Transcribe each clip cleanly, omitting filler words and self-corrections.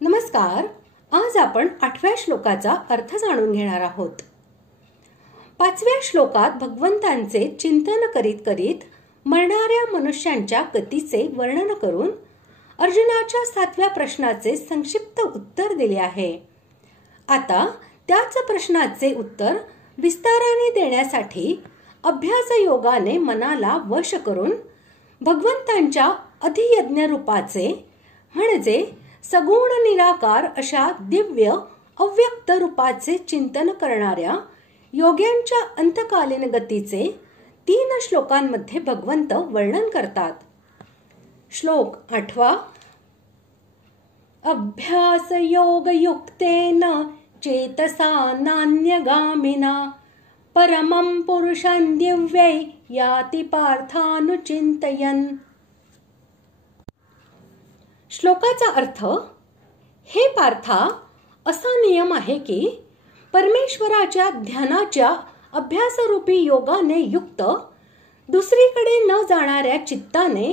नमस्कार. आज आपण 8व्या श्लोकाचा अर्थ जाणून घेणार आहोत. 5व्या श्लोकात भगवंतांचे चिंतन करीत करीत मरणाऱ्या मनुष्यांच्या गतीचे वर्णन करून अर्जुनाच्या 7व्या प्रश्नाचे संक्षिप्त उत्तर दिले आहे. आता त्याच प्रश्नाचे उत्तर विस्ताराने देण्यासाठी अभ्यास योगाने मनाला वश करून भगवंतांच्या अधियज्ञ रूपाचे म्हणजे सगुण निराकार अशा दिव्य अव्यक्त रूपाचे चिंतन करणाऱ्या योग्यांच्या अंतकालीन गतीचे 3 श्लोकांमध्ये भगवंत वर्णन करतात. श्लोक 8. अभ्यास योग युक्तेन चेतसा नान्यगामिना परमं पुरुषं दिव्यै याति पार्थानुचिंतयन्. श्लोकाचा अर्थ, हे पार्था, असा नियम आहे की परमेश्वराच्या ध्यानाच्या अभ्यासरूपी योगाने युक्त दुसरीकडे न जाणाऱ्या चित्ताने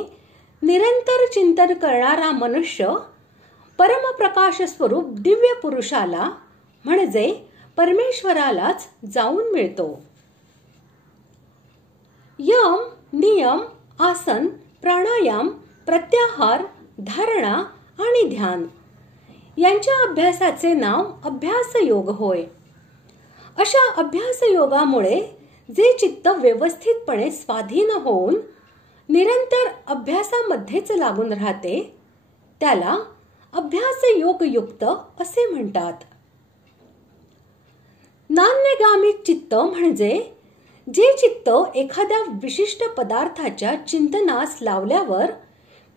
निरंतर चिंतन करणारा मनुष्य परमप्रकाश स्वरूप दिव्य पुरुषाला म्हणजे परमेश्वरालाच जाऊन मिळतो. यम, नियम, आसन, प्राणायाम, प्रत्याहार, धारणा आणि ध्यान यांच्या अभ्यासाचे नाव अभ्यास योग होय. अशा अभ्यास योगामुळे जे चित्त व्यवस्थितपणे स्वाधीन होऊन निरंतर अभ्यासामध्येच लागून राहते त्याला अभ्यास योग युक्त असे म्हणतात. नान्यगामी चित्त म्हणजे जे चित्त एखाद्या विशिष्ट पदार्थाच्या चिंतनास लावल्यावर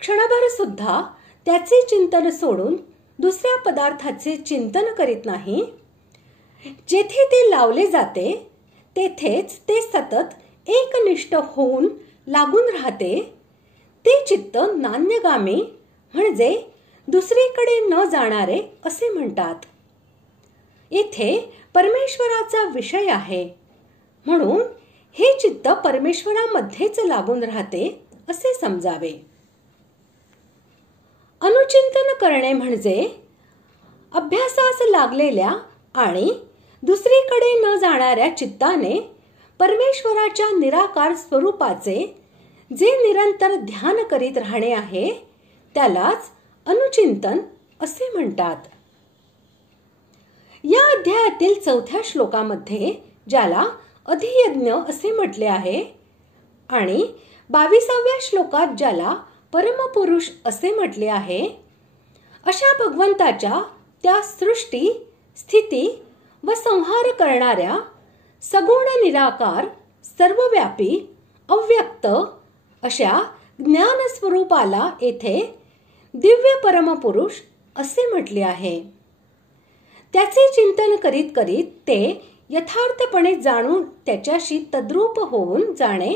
क्षणभर सुद्धा त्याचे चिंतन सोडून दुसऱ्या पदार्थाचे चिंतन करीत नाही. जेथे ते लावले जाते तेथेच ते सतत एकनिष्ठ होऊन लागून राहते ते चित्त नान्यगामी म्हणजे दुसरीकडे न जाणारे असे म्हणतात. येथे परमेश्वराचा विषय आहे म्हणून हे चित्त परमेश्वरामध्येच लागून राहते असे समजावे. अनुचिंतन करणे म्हणजे अभ्यासास लागलेल्या आणि दुसरीकडे न जाणाऱ्या चित्ताने परमेश्वराच्या निराकार स्वरूपाचे जे निरंतर ध्यान करीत राहणे आहे त्यालाच अनुचिंतन असे म्हणतात. या अध्यायातील 4थ्या श्लोकामध्ये ज्याला अधियज्ञ असे म्हटले आहे आणि 22व्या श्लोकात ज्याला परमपुरुष असे म्हटले आहे, अशा भगवंताच्या त्या सृष्टी, स्थिती व संहार करणाऱ्या सगुण निराकार, सर्वव्यापी, अव्यक्त अशा ज्ञान स्वरूपाला येथे दिव्य परमपुरुष असे म्हटले आहे. त्याचे चिंतन करीत करीत ते यथार्थपणे जाणून त्याच्याशी तद्रूप होऊन जाणे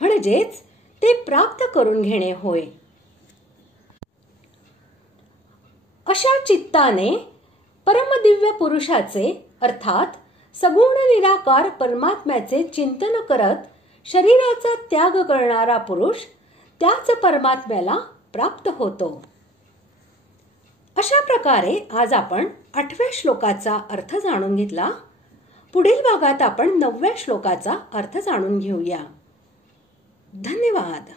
म्हणजेच ते प्राप्त करून घेणे होय. अशा चित्ताने परमदिव्य पुरुषाचे अर्थात सगुण निराकार परमात्म्याचे चिंतन करत शरीराचा त्याग करणारा पुरुष त्याच परमात्म्याला प्राप्त होतो. अशा प्रकारे आज आपण 8व्या श्लोकाचा अर्थ जाणून घेतला. पुढील भागात आपण 9व्या श्लोकाचा अर्थ जाणून घेऊया. धन्यवाद.